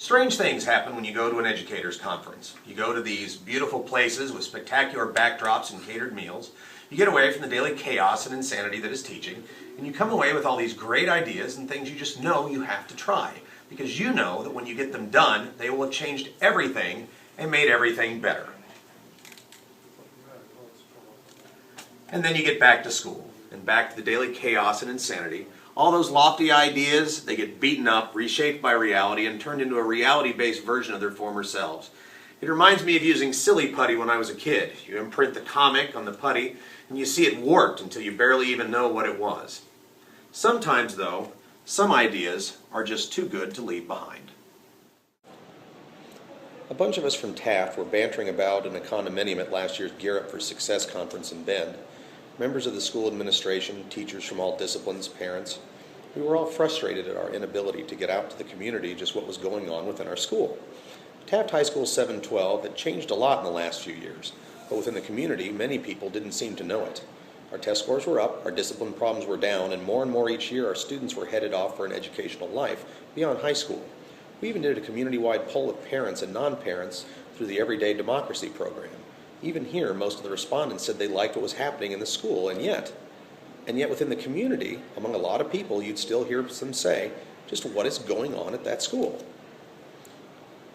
Strange things happen when you go to an educators conference. You go to these beautiful places with spectacular backdrops and catered meals. You get away from the daily chaos and insanity that is teaching, and you come away with all these great ideas and things you just know you have to try, because you know that when you get them done, they will have changed everything and made everything better. And then you get back to school, and back to the daily chaos and insanity. All those lofty ideas, they get beaten up, reshaped by reality, and turned into a reality-based version of their former selves. It reminds me of using silly putty when I was a kid. You imprint the comic on the putty, and you see it warped until you barely even know what it was. Sometimes, though, some ideas are just too good to leave behind. A bunch of us from Taft were bantering about in a condominium at last year's Gear Up for Success conference in Bend. Members of the school administration, teachers from all disciplines, parents. We were all frustrated at our inability to get out to the community just what was going on within our school. Taft High School 712 had changed a lot in the last few years, but within the community, many people didn't seem to know it. Our test scores were up, our discipline problems were down, and more each year our students were headed off for an educational life beyond high school. We even did a community-wide poll of parents and non-parents through the Everyday Democracy program. Even here, most of the respondents said they liked what was happening in the school, and yet within the community, among a lot of people, you'd still hear them say, just what is going on at that school?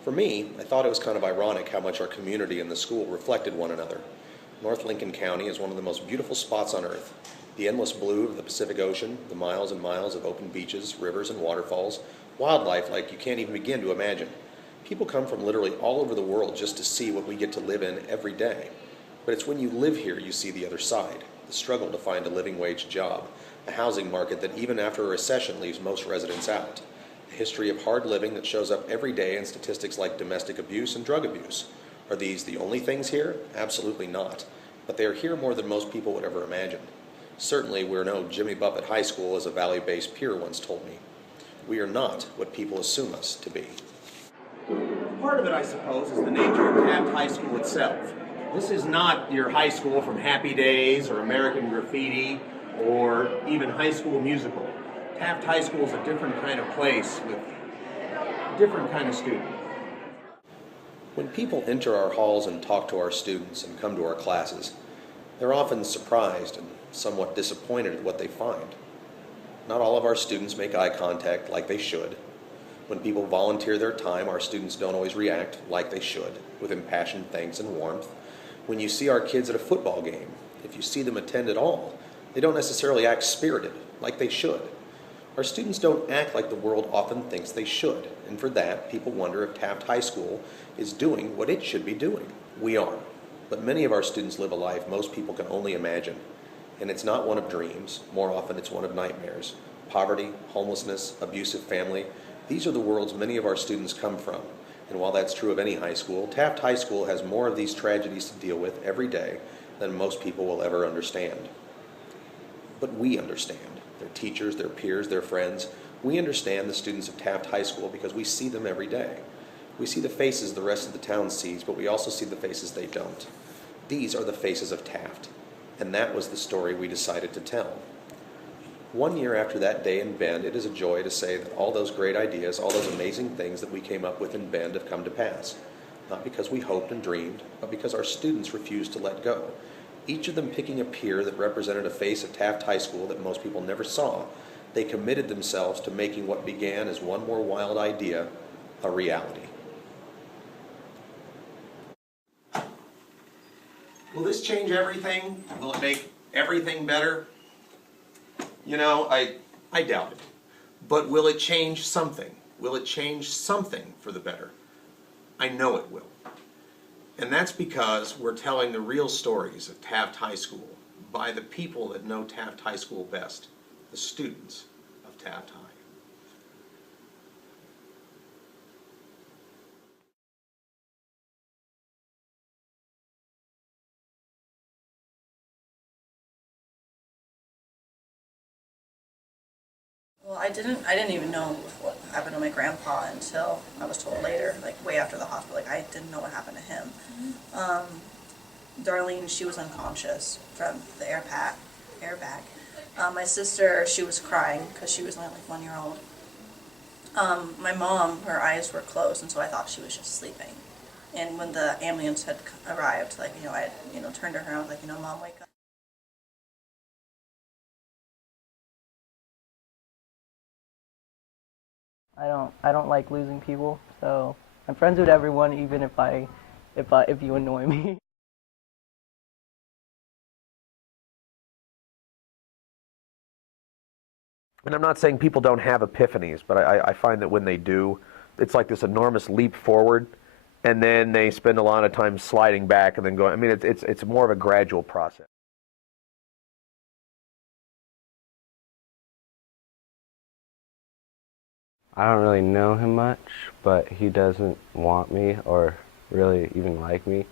For me, I thought it was kind of ironic how much our community and the school reflected one another. North Lincoln County is one of the most beautiful spots on earth. The endless blue of the Pacific Ocean, the miles and miles of open beaches, rivers and waterfalls, wildlife like you can't even begin to imagine. People come from literally all over the world just to see what we get to live in every day. But it's when you live here you see the other side, the struggle to find a living wage job, a housing market that even after a recession leaves most residents out, a history of hard living that shows up every day in statistics like domestic abuse and drug abuse. Are these the only things here? Absolutely not. But they are here more than most people would ever imagine. Certainly we're no Jimmy Buffett High School, as a Valley-based peer once told me. We are not what people assume us to be. Part of it, I suppose, is the nature of Taft High School itself. This is not your high school from Happy Days or American Graffiti or even High School Musical. Taft High School is a different kind of place with a different kind of student. When people enter our halls and talk to our students and come to our classes, they're often surprised and somewhat disappointed at what they find. Not all of our students make eye contact like they should. When people volunteer their time, our students don't always react like they should, with impassioned thanks and warmth. When you see our kids at a football game, if you see them attend at all, they don't necessarily act spirited like they should. Our students don't act like the world often thinks they should, and for that, people wonder if Taft High School is doing what it should be doing. We are, but many of our students live a life most people can only imagine, and it's not one of dreams. More often, it's one of nightmares. Poverty, homelessness, abusive family. These are the worlds many of our students come from, and while that's true of any high school, Taft High School has more of these tragedies to deal with every day than most people will ever understand. But we understand. Their teachers, their peers, their friends. We understand the students of Taft High School because we see them every day. We see the faces the rest of the town sees, but we also see the faces they don't. These are the faces of Taft, and that was the story we decided to tell. 1 year after that day in Bend, it is a joy to say that all those great ideas, all those amazing things that we came up with in Bend have come to pass. Not because we hoped and dreamed, but because our students refused to let go. Each of them picking a peer that represented a face of Taft High School that most people never saw. They committed themselves to making what began as one more wild idea a reality. Will this change everything? Will it make everything better? You know, I doubt it. But will it change something? Will it change something for the better? I know it will. And that's because we're telling the real stories of Taft High School by the people that know Taft High School best, the students of Taft High. Well, I didn't even know what happened to my grandpa until I was told later, like way after the hospital. Like, I didn't know what happened to him. Darlene, she was unconscious from the airbag. My sister, she was crying because she was only like 1 year old. My mom, her eyes were closed, and so I thought she was just sleeping. And when the ambulance had arrived, like, I had, turned to her and I was like, Mom, wake up. I don't like losing people, so I'm friends with everyone, even if you annoy me. And I'm not saying people don't have epiphanies, but I find that when they do, it's like this enormous leap forward, and then they spend a lot of time sliding back and then going. I mean, it's more of a gradual process. I don't really know him much, but he doesn't want me or really even like me.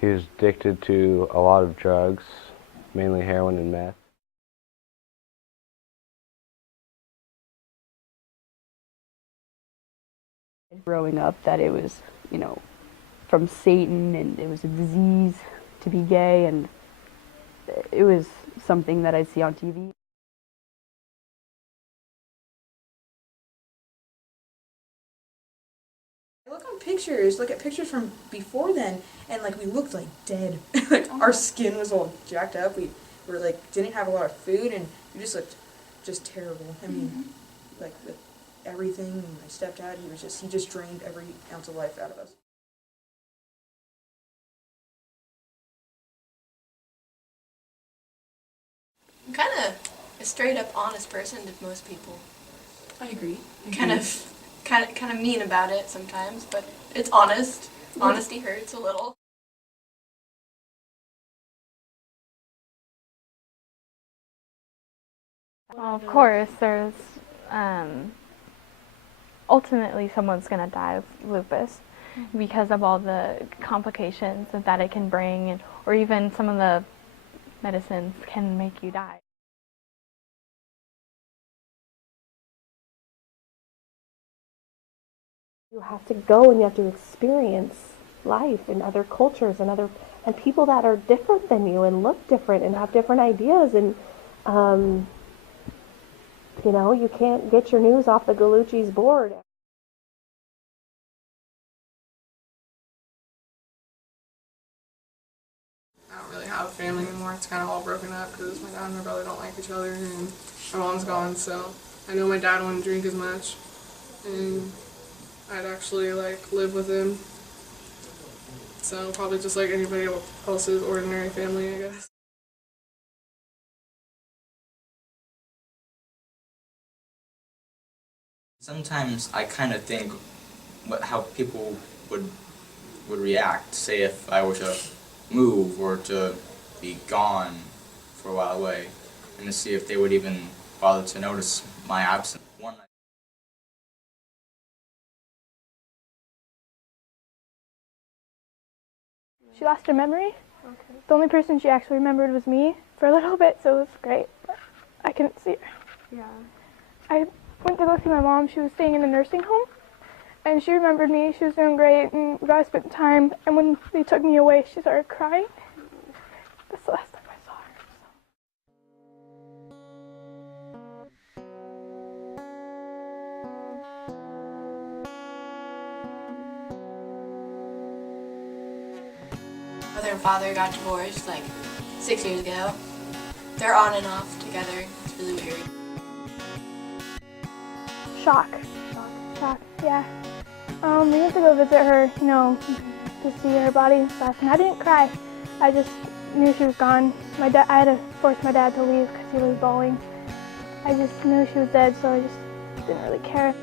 He was addicted to a lot of drugs, mainly heroin and meth. Growing up that it was, from Satan and it was a disease to be gay, and it was something that I'd see on TV. Look at pictures from before then, and like we looked like dead. Like our skin was all jacked up. We were like didn't have a lot of food, and we just looked just terrible. I mean, like with everything. And my stepdad, he just drained every ounce of life out of us. I'm kind of a straight up honest person to most people. I agree. Kind of mean about it sometimes, but it's honest. Honesty hurts a little. Well, of course, there's ultimately someone's going to die of lupus because of all the complications that it can bring, or even some of the medicines can make you die. You have to go and you have to experience life in other cultures and people that are different than you and look different and have different ideas, and you can't get your news off the Galucci's board. I don't really have a family anymore. It's kind of all broken up because my dad and my brother don't like each other, and my mom's gone, so I know my dad wouldn't drink as much, and I'd actually live with him. So probably just like anybody else's ordinary family, I guess. Sometimes I kind of think how people would react, say if I were to move or to be gone for a while away, and to see if they would even bother to notice my absence. She lost her memory. Okay. The only person she actually remembered was me for a little bit, so it was great, but I couldn't see her. Yeah. I went to go see my mom. She was staying in a nursing home, and she remembered me. She was doing great, and we got to spend time, and when they took me away, she started crying. That's the last time I saw her. Mother and father got divorced like 6 years ago. They're on and off together. It's really weird. Shock, yeah. We went to go visit her, to see her body and stuff, and I didn't cry. I just knew she was gone. I had to force my dad to leave because he was bawling. I just knew she was dead, so I just didn't really care.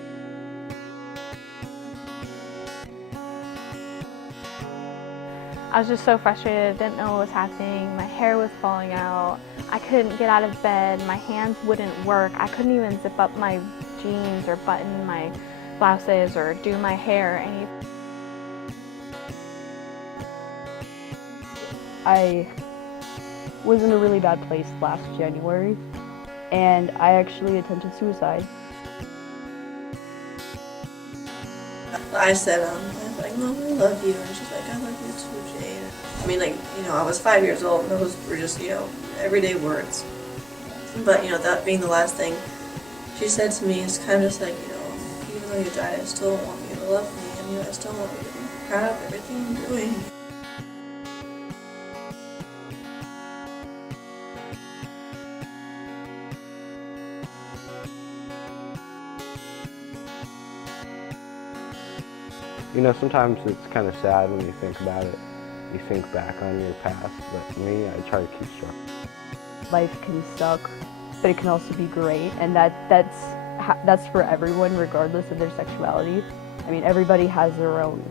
I was just so frustrated, didn't know what was happening. My hair was falling out. I couldn't get out of bed. My hands wouldn't work. I couldn't even zip up my jeans or button my blouses or do my hair. I was in a really bad place last January, and I actually attempted suicide. I said, I was like, Mom, I love you. And she's like, I love you too, Jade. I mean, I was 5 years old, and those were just, everyday words. But, that being the last thing she said to me is kind of just like, even even though you died, I still want you to love me, and I still want you to be proud of everything I'm doing. You know, sometimes it's kind of sad when you think about it. You think back on your past, but me, I try to keep strong. Life can suck, but it can also be great, and that's for everyone, regardless of their sexuality. I mean, everybody has their own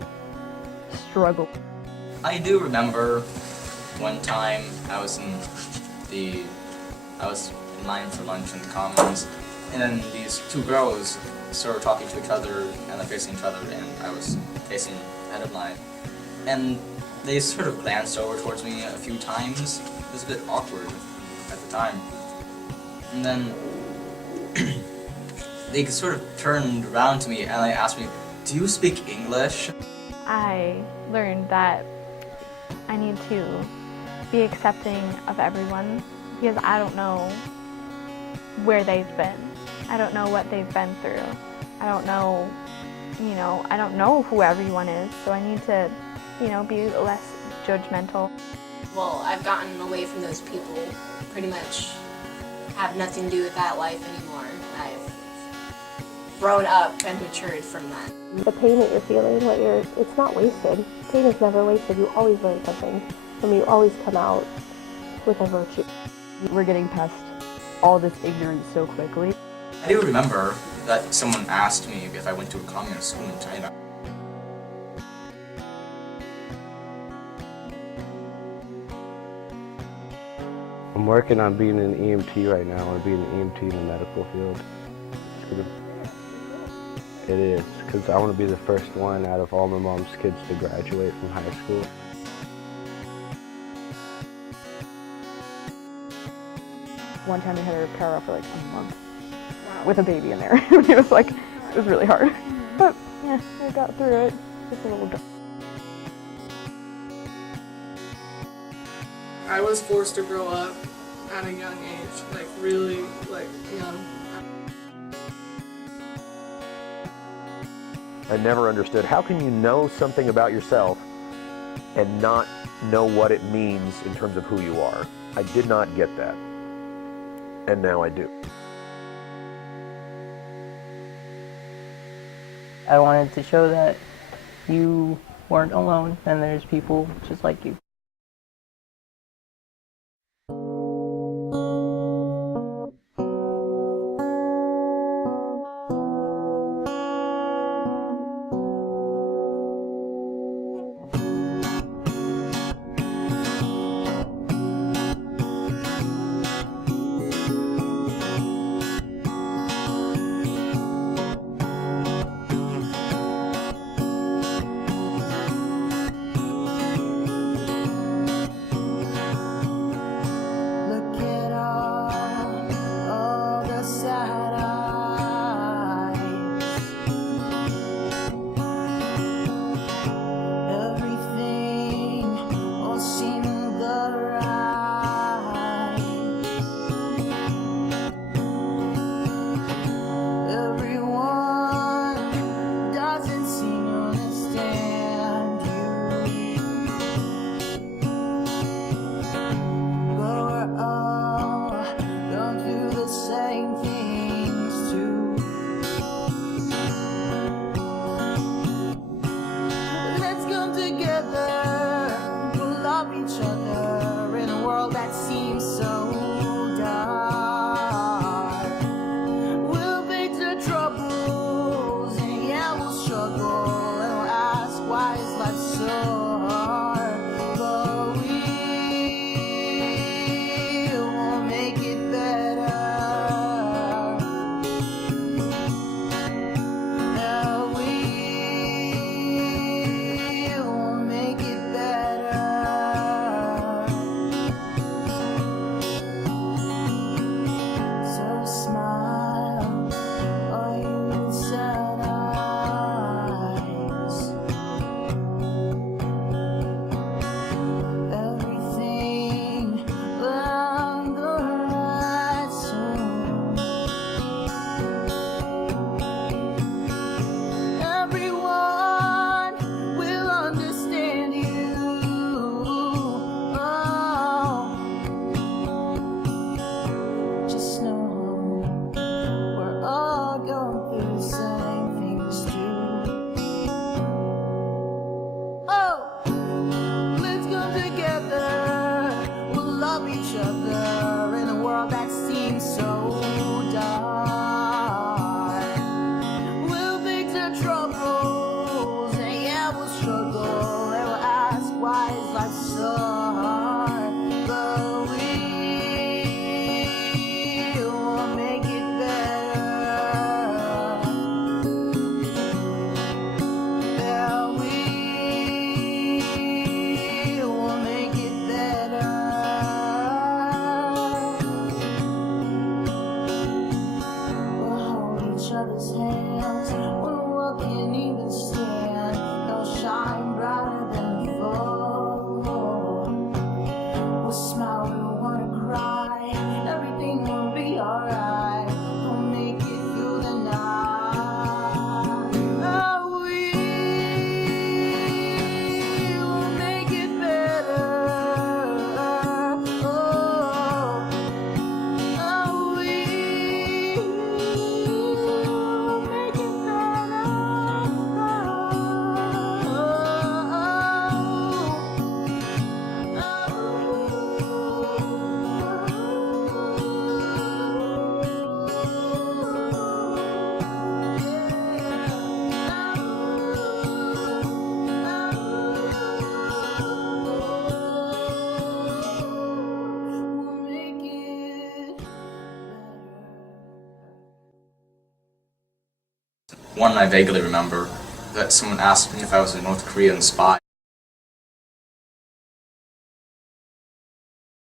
struggle. I do remember one time I was in line for lunch in the Commons, and then these two girls started talking to each other and they're facing each other, and I was facing head of line. And they sort of glanced over towards me a few times. It was a bit awkward at the time. And then they sort of turned around to me and they asked me, "Do you speak English?" I learned that I need to be accepting of everyone because I don't know where they've been. I don't know what they've been through. I don't know, I don't know who everyone is, so I need to, be less judgmental. Well, I've gotten away from those people, pretty much have nothing to do with that life anymore. I've grown up and matured from that. The pain that you're feeling, it's not wasted. Pain is never wasted. You always learn something. You always come out with a virtue. We're getting past all this ignorance so quickly. I do remember that someone asked me if I went to a communist school in China. I'm working on being an EMT right now. I want to be an EMT in the medical field. It is, because I want to be the first one out of all my mom's kids to graduate from high school. One time we had our power off for like a month with a baby in there. It was really hard. But yeah, we got through it. Just a little bit. I was forced to grow up at a young age, really young. I never understood, how can you know something about yourself and not know what it means in terms of who you are? I did not get that. And now I do. I wanted to show that you weren't alone and there's people just like you. each other's hands when the world can't even stand. They'll shine brighter than before. We'll smile when we wanna cry. Everything will be alright. We'll make it through the night. Oh, we will make it better. Oh, oh, we will make it better. One I vaguely remember that someone asked me if I was a North Korean spy.